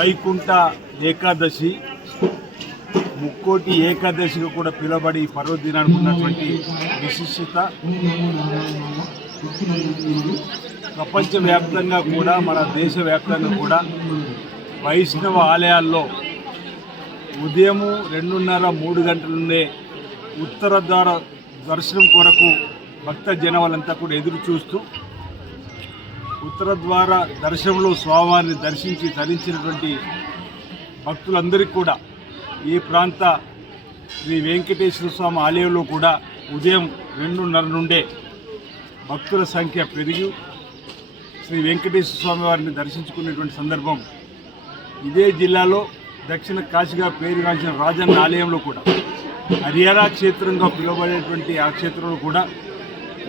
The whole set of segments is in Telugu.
వైకుంఠ ఏకాదశి ముక్కోటి ఏకాదశిగా కూడా పిలువబడి పర్వదినానికి ఉన్నటువంటి విశిష్టత. ప్రపంచవ్యాప్తంగా కూడా మన దేశవ్యాప్తంగా కూడా వైష్ణవ ఆలయాల్లో ఉదయము రెండున్నర మూడు గంటల నుండే ఉత్తర ద్వార దర్శనం కొరకు భక్త జనవలంతా కూడా ఎదురు చూస్తూ ఉత్తర ద్వార దర్శనంలో స్వామివారిని దర్శించి తరించినటువంటి భక్తులందరికీ కూడా ఈ ప్రాంత శ్రీ వెంకటేశ్వర స్వామి ఆలయంలో కూడా ఉదయం రెండున్నర నుండే భక్తుల సంఖ్య పెరిగి శ్రీ వెంకటేశ్వర స్వామి వారిని దర్శించుకునేటువంటి సందర్భం ఇదే జిల్లాలో దక్షిణ కాశీగా పేరుగాంచిన రాజన్న ఆలయంలో కూడా. హరియారా క్షేత్రంగా పిలువబడేటువంటి ఆ క్షేత్రంలో కూడా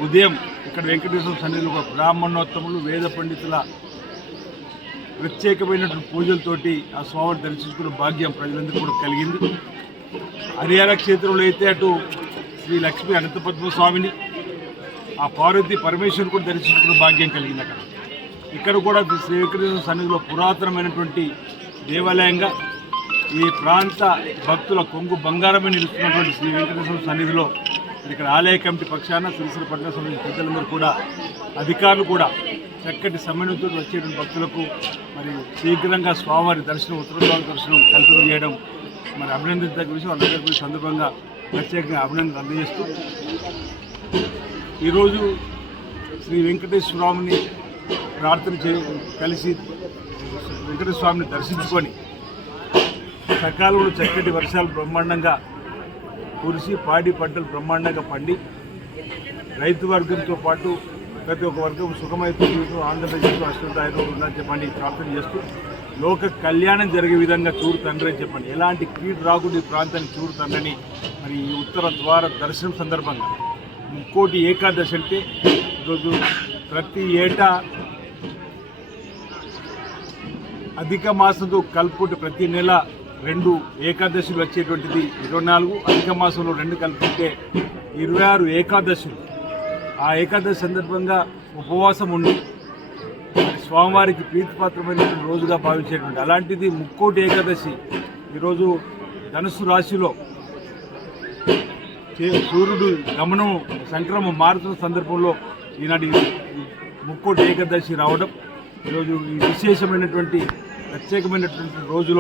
ఉదయం ఇక్కడ వెంకటేశ్వర సన్నిధిలో ఒక బ్రాహ్మణోత్తములు వేద పండితుల ప్రత్యేకమైనటువంటి పూజలతోటి ఆ స్వామిని దర్శించుకున్న భాగ్యం ప్రజలందరికీ కూడా కలిగింది. హరియారా క్షేత్రంలో అయితే అటు శ్రీ లక్ష్మీ అనంతపద్మ స్వామిని ఆ పార్వతి పరమేశ్వరుని కూడా దర్శించుకున్న భాగ్యం కలిగింది అక్కడ. ఇక్కడ కూడా శ్రీ వెంకటేశ్వర సన్నిధిలో పురాతనమైనటువంటి దేవాలయంగా ఈ ప్రాంత భక్తుల కొంగు బంగారమే నిలుస్తున్నటువంటి శ్రీ వెంకటేశ్వర సన్నిధిలో ఇక్కడ ఆలయ కమిటీ పక్షాన శ్రీశ్వర పట్టణ సంబంధించిన పెద్దలందరూ కూడా అధికారులు కూడా చక్కటి సమన్వయంతో వచ్చేటువంటి భక్తులకు మరి శీఘ్రంగా స్వామివారి దర్శనం ఉత్తరద్వార దర్శనం కల్పన చేయడం మరి అభినందించదగ్గ విషయం అందరికీ సందర్భంగా ప్రత్యేకంగా అభినందనలు అందజేస్తూ ఈరోజు శ్రీ వెంకటేశ్వర స్వామిని ప్రార్థన చే కలిసి వెంకటేశ్వర దర్శించుకొని సకాలంలో చక్కటి వర్షాలు బ్రహ్మాండంగా కురిసి పాడి పంటలు బ్రహ్మాండంగా పండి రైతు వర్గంతో పాటు ప్రతి ఒక్క వర్గం సుఖమైతూ ఆంధ్రప్రదేశ్లో అష్టదాయంలో ఉందని చెప్పండి ప్రార్థన చేస్తూ లోక కళ్యాణం జరిగే విధంగా చూడు తండ్రి అని చెప్పండి. ఎలాంటి కీడు రాకుండా ఈ ప్రాంతాన్ని చూడు తండ్రిని మరి ఈ ఉత్తర ద్వార దర్శనం సందర్భంగా ముక్కోటి ఏకాదశి అంటే ఈరోజు ప్రతి ఏటా అధిక మాసంతో కలుపుకుంటే ప్రతి నెల రెండు ఏకాదశులు వచ్చేటువంటిది ఇరవై నాలుగు అధిక మాసంలో రెండు కలుపుకుంటే ఇరవై ఆరు ఏకాదశులు. ఆ ఏకాదశి సందర్భంగా ఉపవాసం ఉండి స్వామివారికి ప్రీతిపాత్రమైనటువంటి రోజుగా భావించేటువంటి అలాంటిది ముక్కోటి ఏకాదశి. ఈరోజు ధనుసు రాశిలో చే- సూర్యుడు గమనం సంక్రమం మారుతున్న సందర్భంలో ఈనాటి ముక్కోటి ఏకాదశి రావడం ఈరోజు ఈ విశేషమైనటువంటి ప్రత్యేకమైనటువంటి రోజులో